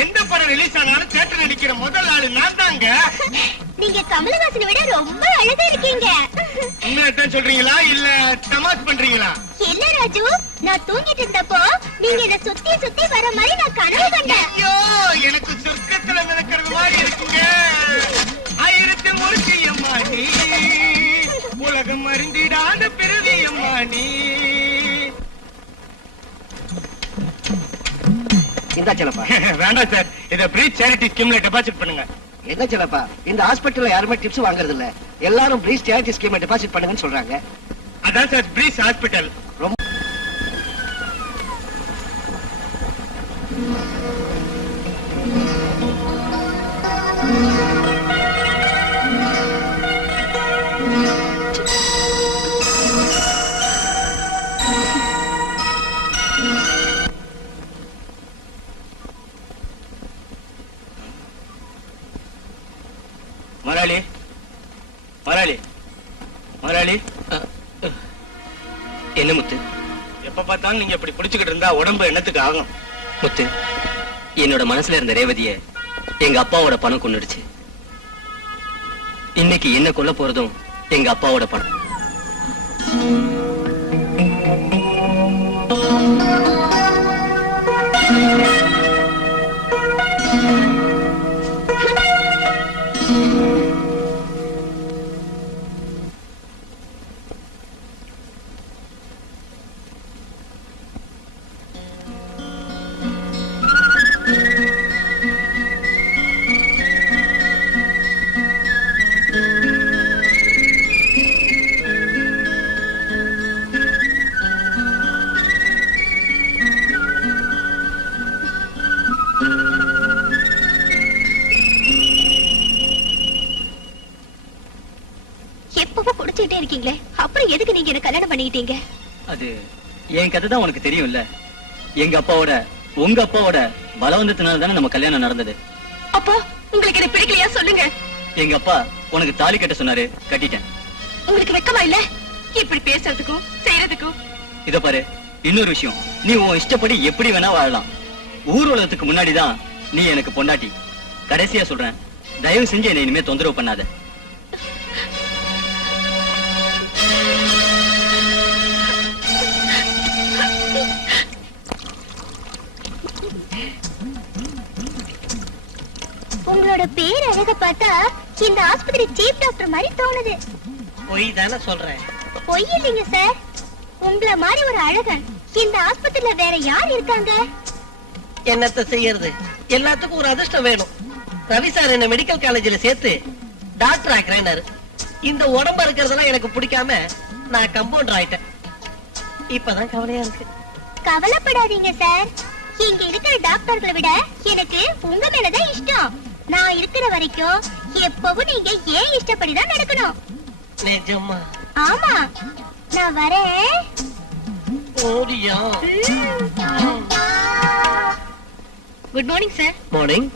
எந்த படம் ரிலீஸ் ஆனாலும் தியேட்டர் நடிக்கிற முதல் ஆளு நான் தாங்க. நீங்க கமலஹாசனை விட ரொம்ப அழகா இருக்கீங்க. உண்மையத்தான் சொல்றீங்களா இல்ல தமாஷ் பண்றீங்களா? இல்ல ராஜு, நான் தூங்கிட்டு இருந்தப்போ நீங்க என்ன சுத்தி சுத்தி வர மாதிரி நான் கனவு கண்டேன். ஐயோ, எனக்கு சொர்க்கத்துல மிதக்கிறது மாதிரி இருக்குங்க. ஆயிரத்தில் முழுக்கியம்மா நீ, உலகம் அறிந்திடாத பிறவியம்மா நீ. இந்த செலப்பா வேண்டாம் சார், இத பிரீச் சேரிட்டி ஸ்கீம்ல டெபாசிட் பண்ணுங்க. என்ன செலப்பா, இந்த ஹாஸ்பிட்டல்ல யாருமே டிப்ஸ் வாங்குறது இல்ல. எல்லாரும் பிரீச் சேரிட்டி ஸ்கீம்ல டெபாசிட் பண்ணுங்கன்னு சொல்றாங்க. அதான் சார் பிரீச் ஹாஸ்பிட்டல். ரொம்ப மலாலி மலாலி மலாலி, என்ன முத்து? எப்ப பார்த்தாலும் நீங்க இப்படி பிடிச்சுக்கிட்டு இருந்தா உடம்பு என்னத்துக்கு ஆகும்? முத்து, என்னோட மனசுல இருந்த ரேவதிய எங்க அப்பாவோட பணம் கொன்னுடுச்சு. இன்னைக்கு என்ன கொல்ல போறதும் எங்க அப்பாவோட பணம். அப்புறம் எதுக்கு நீங்க என்ன கல்யாணம் பண்ணிட்டீங்க? அது என் கதை தான் உனக்கு தெரியும்ல. எங்க அப்பாவோட உங்க அப்பாவோட பலவந்தத்தினால தானே நம்ம கல்யாணம் நடந்தது. அப்போ உங்களுக்கு என்ன பிடிக்கலையா சொல்லுங்க. எங்க அப்பா உனக்கு தாலி கட்ட சொன்னாரு, கட்டிட்டேன். உங்களுக்கு வெக்கமா இல்ல இப்படி பேசுறதுக்கும் செய்யறதுக்கும்? இத பாரு, இன்னொரு விஷயம், நீ உன் இஷ்டப்படி எப்படி வேணா வாழலாம். ஊர் உலகத்துக்கு முன்னாடிதான் நீ எனக்கு பொண்டாட்டி. கடைசியா சொல்றேன், தயவு செஞ்சு என்னை இனிமே தொந்தரவு பண்ணாத. உங்களோட பேர் அழக பார்த்தா இந்த ஆஸ்பத்திரி சீஃப் டாக்டர் மாதிரி தோணுது. பொய் தானே சொல்றேன். பொய் இல்லைங்க சார், உங்களை மாதிரி ஒரு அழகன் இந்த ஆஸ்பத்திரியில வேற யார் இருக்காங்க? என்னத்த செய்யறது, எல்லாத்துக்கும் ஒரு அதிர்ஷ்டம் வேணும். ரவி சார் என்ன மெடிக்கல் காலேஜ்ல சேர்த்து டாக்டர் ஆக்குறேன்னாரு. இந்த உடம்பு இருக்கிறதெல்லாம் எனக்கு பிடிக்காம நான் கம்பவுண்டர் ஆயிட்டேன். இப்பதான் கவலையா இருக்கு. கவலைப்படாதீங்க சார், இங்க இருக்கிற டாக்டர்களை விட எனக்கு உங்க மேலதான் இஷ்டம். நான் இருக்கிற வரைக்கும் எப்பவும் நீங்க ஏன் இஷ்டப்படிதான் நடக்கணும். நிஜமா? ஆமா, நான் வரேன். ஓடியா? Good morning sir. மார்னிங்.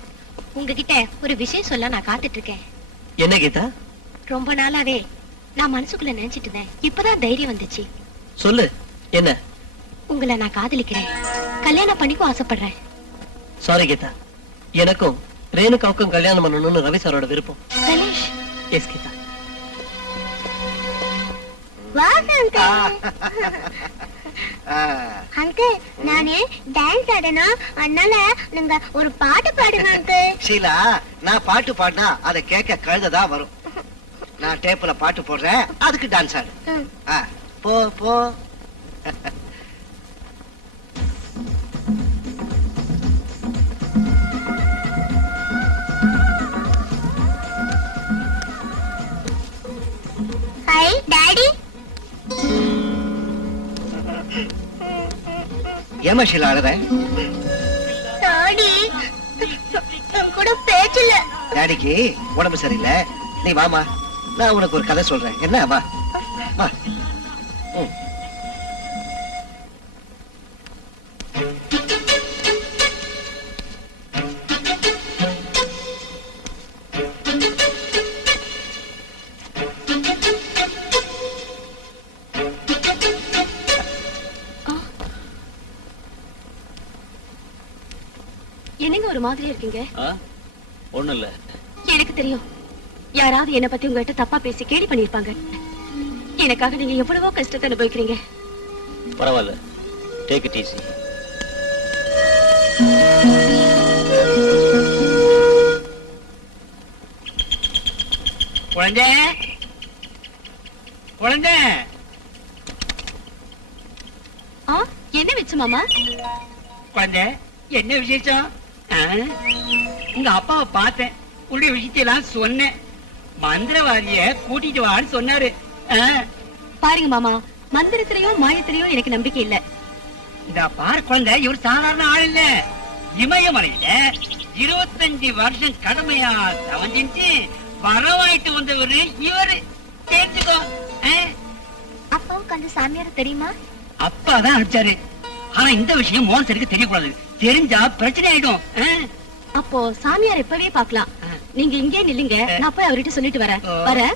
உங்ககிட்ட ஒரு விஷயம் சொல்ல நான் காத்துட்டு இருக்கேன். என்ன கீதா? ரொம்ப நாளாவே நான் மனசுக்குள்ள நினைச்சிட்டு இருந்தேன், இப்பதான் தைரியம் வந்துச்சு. சொல்லு, என்ன? உங்களை நான் காதலிக்கிறேன், கல்யாணம் பண்ணிக்கும் ஆசைப்படுறேன். சாரி கீதா, எனக்கும் ரேணுகாவுக்கும் கல்யாணம் பண்ணணும்னு ரவி சாரோட விருப்பம். கணேஷ். எஸ் கீதா. அங்கிள், நானு டான்ஸ் ஆடணும், அதனால நீங்க ஒரு பாட்டு பாடுங்க அங்கிள். ஷீலா, நான் பாட்டு பாடினா அதை கேட்க கழுததான் வரும். நான் டேப்ல பாட்டு போடுறேன், அதுக்கு டான்ஸ் ஆடு. போ போ. High daddy. ஏமா ஷீலா அழற? டாடி, என் கூட பேச்சல. டாடிக்கு உடம்பு சரியில்லை, நீ வாமா, நான் உனக்கு ஒரு கதை சொல்றேன். என்ன? வா வா. மாதிரியா இருக்கீங்க? ஒண்ணும் இல்ல. எனக்கு தெரியும், யாராவது என்ன பத்தி உங்ககிட்ட தப்பா பேசி கேலி பண்ணிருப்பாங்க. எனக்காக நீங்க எவ்வளவோ கஷ்டத்தை அனுபவிக்கிறீங்க. பரவாயில்ல, டேக் இட் ஈஸி. குழந்தை குழந்தை என்ன வச்சு மாமா? குழந்தை, என்ன விசேஷம்? உங்க அப்பாவை பார்த்தேன், உடைய விஷயத்தையெல்லாம் சொன்னேன். மந்திரவாதிய கூட்டிட்டு வான்னு சொன்னாரு. பாருங்க மாமா, மந்திரத்திலையும் மாயத்திலையும் எனக்கு நம்பிக்கை இல்ல. இந்த பாரு குழந்தை, இவர் சாதாரண ஆள் இல்ல. இமயமலையில 25 வருஷம் கடமையா தவம் செஞ்சு வரவாயிட்டு வந்தவரு இவரு. கேட்டுக்கோ. அப்பாவுக்கு அந்த சாமியார் தெரியுமா? அப்பாதான் அடிச்சாரு. ஆனா இந்த விஷயம் மோகன் சரிக்கு தெரியக்கூடாது. தெரிஞ்சா பிரச்சனை ஆயிடும். அப்போ சாமியார் எப்பவே பாக்கலாம். நீங்க இங்கே நில்லுங்க, நான் போய் அவர்கிட்ட சொல்லிட்டு வரேன். வரேன்.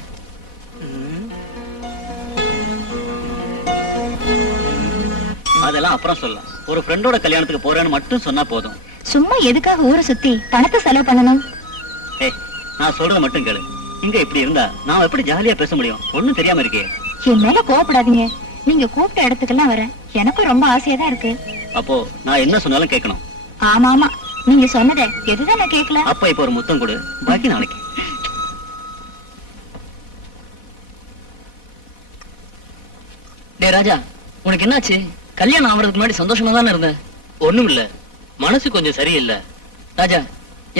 அதெல்லாம் அப்புறம் சொல்லலாம். ஒரு ஃப்ரெண்டோட கல்யாணத்துக்கு போறேன்னு மட்டும் சொன்னா போதும். சும்மா எதுக்காக ஊரை சுத்தி பணத்தை செலவு பண்ணணும்? ஏய், நான் சொல்றத மட்டும் கேளு. இங்க இப்படி இருந்தா நான் எப்படி ஜாலியா பேச முடியும்? ஒண்ணும் தெரியாம இருக்கே. என் மேல கோவப்படாதீங்க. நீங்க கூப்பிட்ட இடத்துக்கெல்லாம் வரேன். எனக்கும் ரொம்ப ஆசையா தான் இருக்கு. அப்போ நான் என்ன சொன்னாலும் கேட்கணும். ஆமா ஆமா, நீங்க சொன்னதை எதுதான் நான் கேட்கல. அப்ப இப்ப ஒரு முத்தம் கொடு, பாக்கி நாளைக்கு. டேய் ராஜா, உனக்கு என்னாச்சு? கல்யாணம் ஆவறதுக்கு முன்னாடி சந்தோஷமா தானே இருந்த? ஒண்ணும் இல்ல, மனசு கொஞ்சம் சரியில்லை. ராஜா,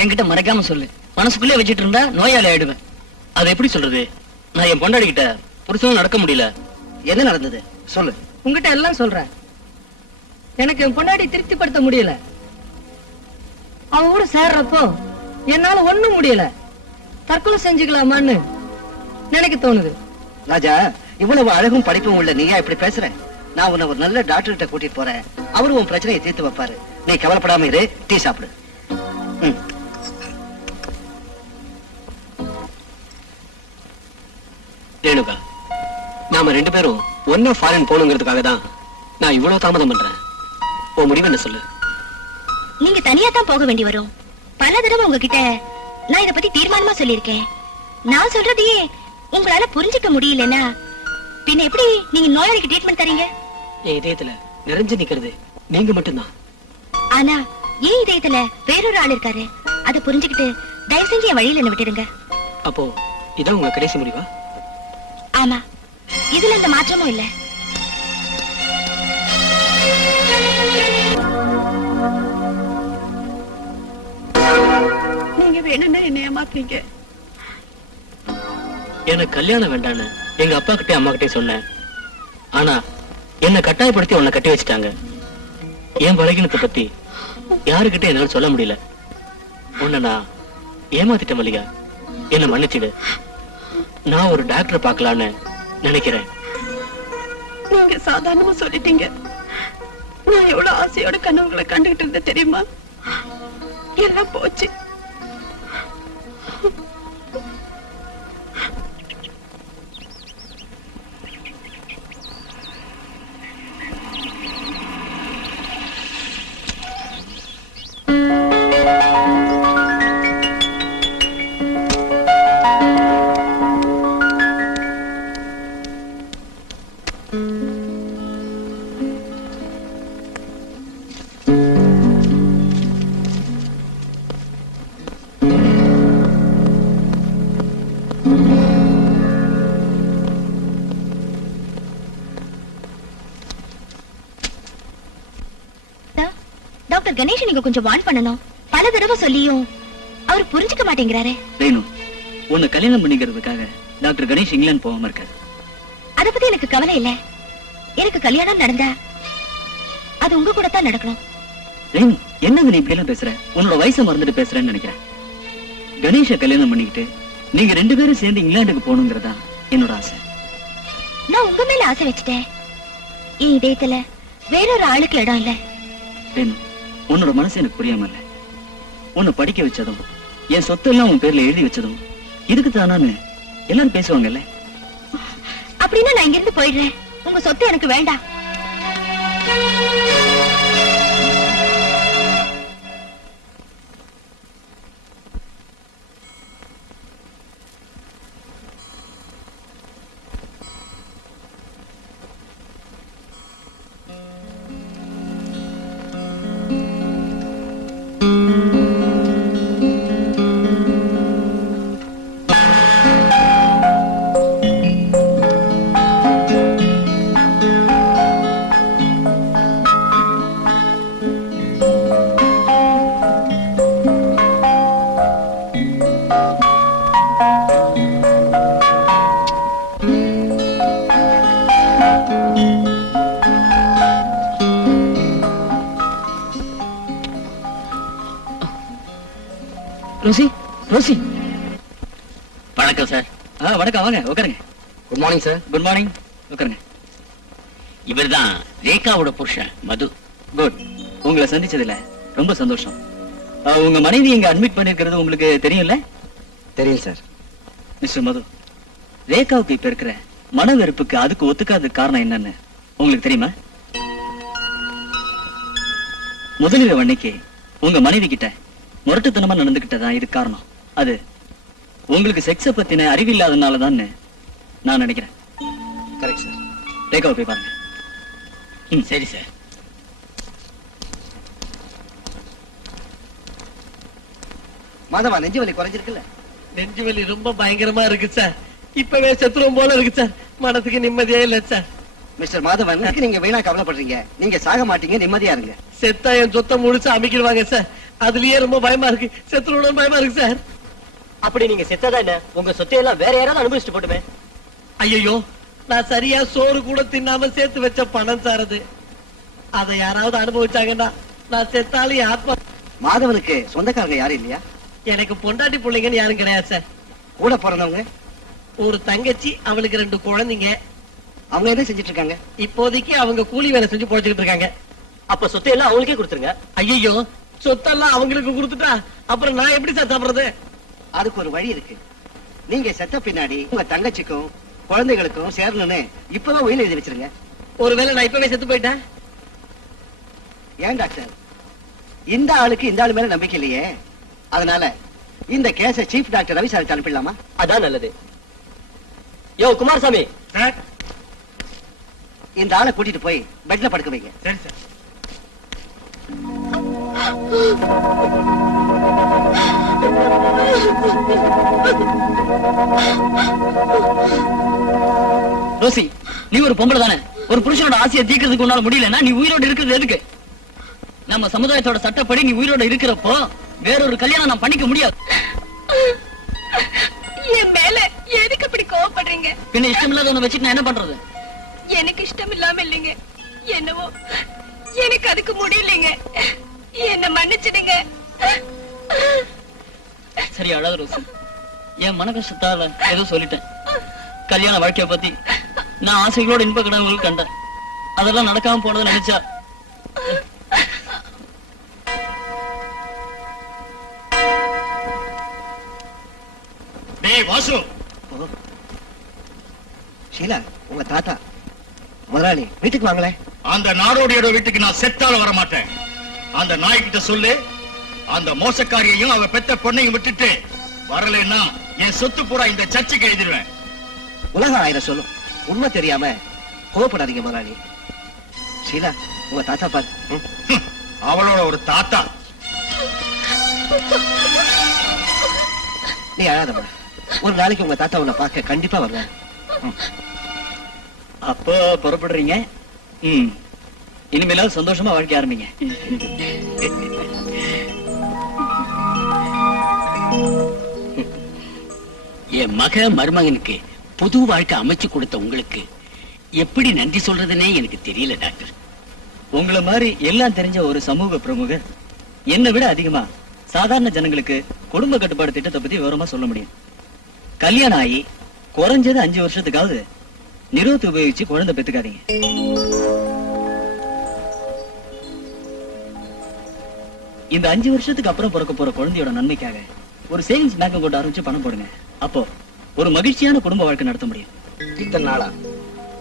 என்கிட்ட மறைக்காம சொல்லு. மனசுக்குள்ளே வச்சிட்டு இருந்தா நோயாளி ஆயிடுவேன். அது எப்படி சொல்றது? நான் என் பொண்டாடிக்கிட்ட புருஷனும் நடக்க முடியல. என்ன நடந்தது சொல்லு. உங்ககிட்ட எல்லாம் சொல்றேன். எனக்கு என் பொண்டாடி திருப்திப்படுத்த முடியல. அவ கூட சேர்றப்போ என்னால ஒண்ணும் முடியல. தற்கொலை செஞ்சுக்கலாமான்னு நினைக்க தோணுது. ராஜா, இவ்வளவு அழகும் படிப்பும் உள்ள நீயா இப்படி பேசுற? நான் உன்னை ஒரு நல்ல டாக்டர் கிட்ட கூட்டிட்டு போறேன். அவரு உன் பிரச்சனையை தீர்த்து வைப்பாரு. நீ கவலைப்படாம இரு, டீ சாப்பிடு. ரேணுகா, நாம 2 பேரும் ஒன்னா ஃபாரின் போகணுங்கிறதுக்காக தான் நான் இவ்வளவு தாமதம் பண்றேன். உன் முடிவு என்ன சொல்லு. நீங்க தனியா தான் போக வேண்டி வரும். பல தடவை உங்ககிட்ட நான் இத பத்தி தீர்மானமா சொல்லியிருக்கேன். நான் சொல்றதையே உங்களால புரிஞ்சுக்க முடியலன்னா பின்ன எப்படி நீங்க நோயாளிக்கு ட்ரீட்மெண்ட் தரீங்க? என் இதயத்துல நிறைஞ்சு நிக்கிறது நீங்க மட்டும்தான். ஆனா ஏன் இதயத்துல வேறொரு ஆள் இருக்காரு. அதை புரிஞ்சுக்கிட்டு தயவு செஞ்சு என் வழியில என்ன விட்டுடுங்க. அப்போ இதான் உங்க கடைசி முடிவா? ஆமா, இதுல எந்த மாற்றமும் இல்ல. நீங்க வேணும்னா என்ன ஏமாத்துறீங்க. எனக்கு கல்யாணம் வேண்டான்னு எங்க அப்பா கிட்டே அம்மா கிட்டே சொன்னேன். ஆனா என்ன கட்டாயப்படுத்தி உன்னை கட்டி வச்சுட்டாங்க. என் பலகீனத்தை பத்தி யாருக்கிட்ட என்னால சொல்ல முடியல. உன்னை நான் ஏமாத்திட்ட மல்லிகா, என்ன மன்னிச்சிடு. நான் ஒரு டாக்டர் பார்க்கலான்னு நினைக்கிறேன். நீங்க சாதாரணமா சொல்லிட்டீங்க. நான் எவ்வளவு ஆசையோட கனவுகளை கண்டுகிட்டு இருந்தேன் தெரியுமா? எல்லாம் போச்சு. டாக்டர் கணேஷ் நீங்க கொஞ்சம் வார்ன் பண்ணணும். பல தடவை சொல்லியும் அவர் புரிஞ்சுக்க மாட்டேங்கிறாரு. ரேணு, உன்னை கல்யாணம் பண்ணிக்கிறதுக்காக டாக்டர் கணேஷ் இங்கிலாந்து போகாம இருக்காரு. அத பத்தி எனக்கு கவலை இல்ல. எனக்கு கல்யாணம் நடந்தா அது உங்க கூட தான் நடக்கணும். ரேணு, என்னது நீ இப்படி எல்லாம் பேசுற? உன்னோட வயசை மறந்துட்டு பேசுறேன்னு நினைக்கிறேன். கணேஷ கல்யாணம் பண்ணிக்கிட்டு நீங்க 2 பேரும் சேர்ந்து இங்கிலாந்துக்கு போகணுங்கிறதா என்னோட ஆசை. நான் உங்க மேல ஆசை வச்சுட்டேன். என் இதயத்துல வேறொரு ஆளுக்கு இடம் இல்ல. ரேணு, உன்னோட மனசு எனக்கு புரியாம இல்ல. உன்னை படிக்க வச்சதும் என் சொத்து எல்லாம் உன் பேர்ல எழுதி வச்சதும் இதுக்கு தானான்னு எல்லாரும் பேசுவாங்கல்ல. அப்படின்னா நான் இங்கிருந்து போயிடுறேன். உங்க சொத்து எனக்கு வேண்டாம். Rousey Rousey. வணக்கம் சார். வணக்கம், வாங்க உட்காருங்க. Good morning sir. Good morning, உட்காருங்க. இவர்தான் ரேகாவோட புருஷன் மது. குட், உங்களை சந்திச்சதுல ரொம்ப சந்தோஷம். உங்க மனைவி இங்க அட்மிட் பண்ணிருக்கிறது உங்களுக்கு தெரியும்ல? தெரியும் சார். மிஸ்டர் மது, ரேகாவுக்கு இப்ப இருக்கிற மன வெறுப்புக்கு அதுக்கு ஒத்துக்காத காரணம் என்னன்னு உங்களுக்கு தெரியுமா? முதலிரவு அன்னைக்கு உங்க மனைவி கிட்ட முரட்டுத்தனமா நடந்துகிட்டதான் இது காரணம். அது உங்களுக்கு செக்ஸ பத்தின அறிவில்லாதனாலதான் நான் நினைக்கிறேன். Correct sir. ரேகாவை போய் பாருங்க. சரி சார். மாதவா, நெஞ்சு வலி குறைஞ்சிருக்குல்ல? நெஞ்சு வலி ரொம்ப பயங்கரமா இருக்கு சார். இப்பவே செத்துரும் போல இருக்கு சார். மனசுக்கு நிம்மதியே இல்ல சார். மிஸ்டர் மாதவன், நீங்க வீணா கவலைப்படுறீங்க. நீங்க சாக மாட்டீங்க, நிம்மதியா இருங்க. செத்தா என் சொத்தை முழுசு அமைக்கிடுவாங்க சார். அதுலயே ரொம்ப பயமா இருக்கு. செத்துருவோம் பயமா இருக்கு சார். அப்படி நீங்க செத்ததா என்ன? உங்க சொத்தையெல்லாம் வேற யாராவது அனுபவிச்சுட்டு போட்டுமே. ஐயோ, நான் சரியா சோறு கூட தின்னாம சேர்த்து வச்ச பணம் சார் அது. அதை யாராவது அனுபவிச்சாங்கன்னா நான் செத்தாலும் என் ஆத்மா. மாதவனுக்கு சொந்தக்காரங்க யாரும் இல்லையா? எனக்கு பொண்டாட்டி பிள்ளைங்கன்னு யாரும் கிடையாது சார். கூட பிறந்தவங்க? ஒரு தங்கச்சி, அவளுக்கு 2 குழந்தைங்க. அவங்க என்ன செஞ்சிட்டு இருக்காங்க? இப்போதைக்கு அவங்க கூலி வேலை செஞ்சு பொழைச்சுக்கிட்டு இருக்காங்க. அப்ப சொத்தையெல்லாம் அவங்களுக்கே கொடுத்துருங்க. ஐயோ, சொத்தெல்லாம் அவங்களுக்கு கொடுத்துட்டா அப்புறம் நான் எப்படி சார் சாப்பிடுறது? அதுக்கு ஒரு வழி இருக்கு. நீங்க செத்த பின்னாடி உங்க தங்கச்சிக்கும் குழந்தைகளுக்கும் சேரணும்னு இப்பதான் உயிர் எழுதி வச்சிருங்க. ஒருவேளை நான் இப்பவே செத்து போயிட்டேன். ஏன் டாக்டர், இந்த ஆளுக்கு இந்த ஆளு மேல நம்பிக்கை இல்லையே. அதனால இந்த கேஸ சீஃப் டாக்டர் ரவி சாருக்கு அனுப்பிடலாமா? அதான் நல்லது. யோ குமாரசாமி, இந்த ஆளை கூட்டிட்டு போய் பெட்ல படுக்க வைங்க. சரி சார். ரோசி, நீ ஒரு பொம்பளை தானே. ஒரு புருஷனோட ஆசையை தீர்க்கிறதுக்கு உன்னால முடியலன்னா நீ உயிரோட இருக்கிறது எதுக்கு? நம்ம சமுதாயத்தோட சட்டப்படி நீ உயிரோட இருக்கிறப்போ வேறொரு கல்யாணம் நான் பண்ணிக்க முடியாது. என் மேல எதுக்கு இப்படி கோவப்படுறீங்க? பின்ன இஷ்டம் இல்லாத ஒண்ணு வச்சுட்டு நான் என்ன பண்றது? எனக்கு இஷ்டம் இல்லாம இல்லைங்க. என்னவோ எனக்கு அதுக்கு முடியலைங்க. என்ன மன்னிச்சிடுங்க. சரி, அழாத ரோசி. என் மன கஷ்டத்தால ஏதோ சொல்லிட்டேன். கல்யாண வாழ்க்கைய பத்தி நான் ஆசைகளோட இன்ப கடவுள் கண்டேன். அதெல்லாம் நடக்காம போனதை நினைச்சா வாசு. ஷீலா, உங்க தாத்தா. முதலாளி, வீட்டுக்கு வாங்களேன். அந்த நாடோடியோட வீட்டுக்கு நான் செத்தால வர மாட்டேன். அந்த நாய்கிட்ட சொல்லு, அந்த மோசக்காரியையும் அவ பெத்த பொண்ணையும் விட்டுட்டு வரலன்னா என் சொத்து பூரா இந்த சர்ச்சுக்கு எழுதிடுவேன். உலகம் 1000 சொல்லும். உண்மை தெரியாம கோவப்படாதீங்க முதலாளி. ஷீலா, உங்க தாத்தா பாரு. அவளோட ஒரு தாத்தா. நீ அழாதம்மா. ஒரு நாளைக்கு உங்க தாத்தா உன்னை பார்க்க கண்டிப்பா வருவாங்க. அப்போ புறப்படுறீங்க. இனிமேலாவது சந்தோஷமா வாழ்க்கை ஆரம்பிங்க. என் மக மருமகனுக்கு புது வாழ்க்கை அமைச்சு கொடுத்த உங்களுக்கு எப்படி நன்றி சொல்றதுன்னே எனக்கு தெரியல டாக்டர். உங்களை மாதிரி எல்லாம் தெரிஞ்ச ஒரு சமூக பிரமுகர் என்னை விட அதிகமா சாதாரண ஜனங்களுக்கு குடும்ப கட்டுப்பாடு திட்டத்தை பத்தி விவரமா சொல்ல முடியும். கல்யாணம் ஆகி குறைஞ்சது 5 வருஷத்துக்காவது நிறுவத்தை உபயோகிச்சு குழந்தை பெத்துக்காதீங்க. இந்த 5 வருஷத்துக்கு அப்புறம் பிறக்க போற குழந்தையோட நன்மைக்காக ஒரு சேவிங்ஸ் பேங்க் அக்கவுண்ட் ஆரம்பிச்சு பணம் போடுங்க. அப்போ ஒரு மகிழ்ச்சியான குடும்ப வாழ்க்கை நடத்த முடியும். இத்தனை நாளா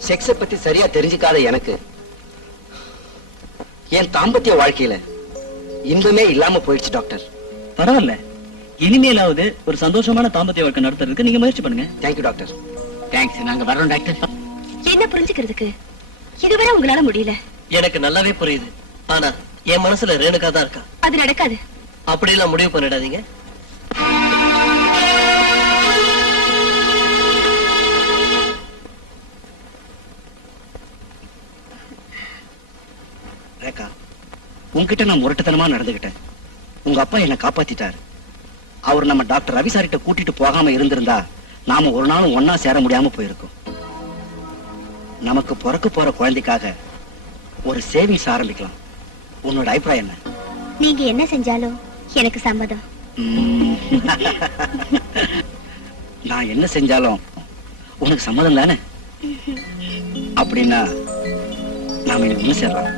செக்ஸ பத்தி சரியா தெரிஞ்சுக்காத எனக்கு என் தாம்பத்திய வாழ்க்கையில இன்பமே இல்லாம போயிடுச்சு டாக்டர். பரவாயில்ல, இனிமேலாவது ஒரு சந்தோஷமான தாம்பத்திய வாழ்க்கை நடத்துறதுக்கு நீங்க முயற்சி பண்ணுங்க. Thank you doctor. தேங்க்ஸ், நாங்க வர்றோம் டாக்டர். என்ன புரிஞ்சுக்கிறதுக்கு இதுவரை உங்களால முடியல. எனக்கு நல்லாவே புரியுது. ஆனா என் மனசுல ரேணுகா தான் இருக்கா. அது நடக்காது. அப்படி எல்லாம் முடிவு பண்ணிடாதீங்க. ரேகா, உன்கிட்ட நான் முரட்டுத்தனமா நடந்துகிட்டேன். உங்க அப்பா என்ன காப்பாத்திட்டாரு. அவர் நம்ம டாக்டர் ரவி சார்கிட்ட கூட்டிட்டு போகாம இருந்திருந்தா நாம ஒரு நாளும் ஒன்னா சேர முடியாம போயிருக்கோம். நமக்கு பிறக்க போற குழந்தைக்காக ஒரு சேவிங்ஸ் ஆரம்பிக்கலாம். உன்னோட அபிப்பிராயம் என்ன? நீங்க என்ன செஞ்சாலும் எனக்கு சம்மதம். நான் என்ன செஞ்சாலும் உனக்கு சம்மதம் தானே? அப்படின்னா நாம இன்னைக்கு ஒண்ணு சேரலாம்.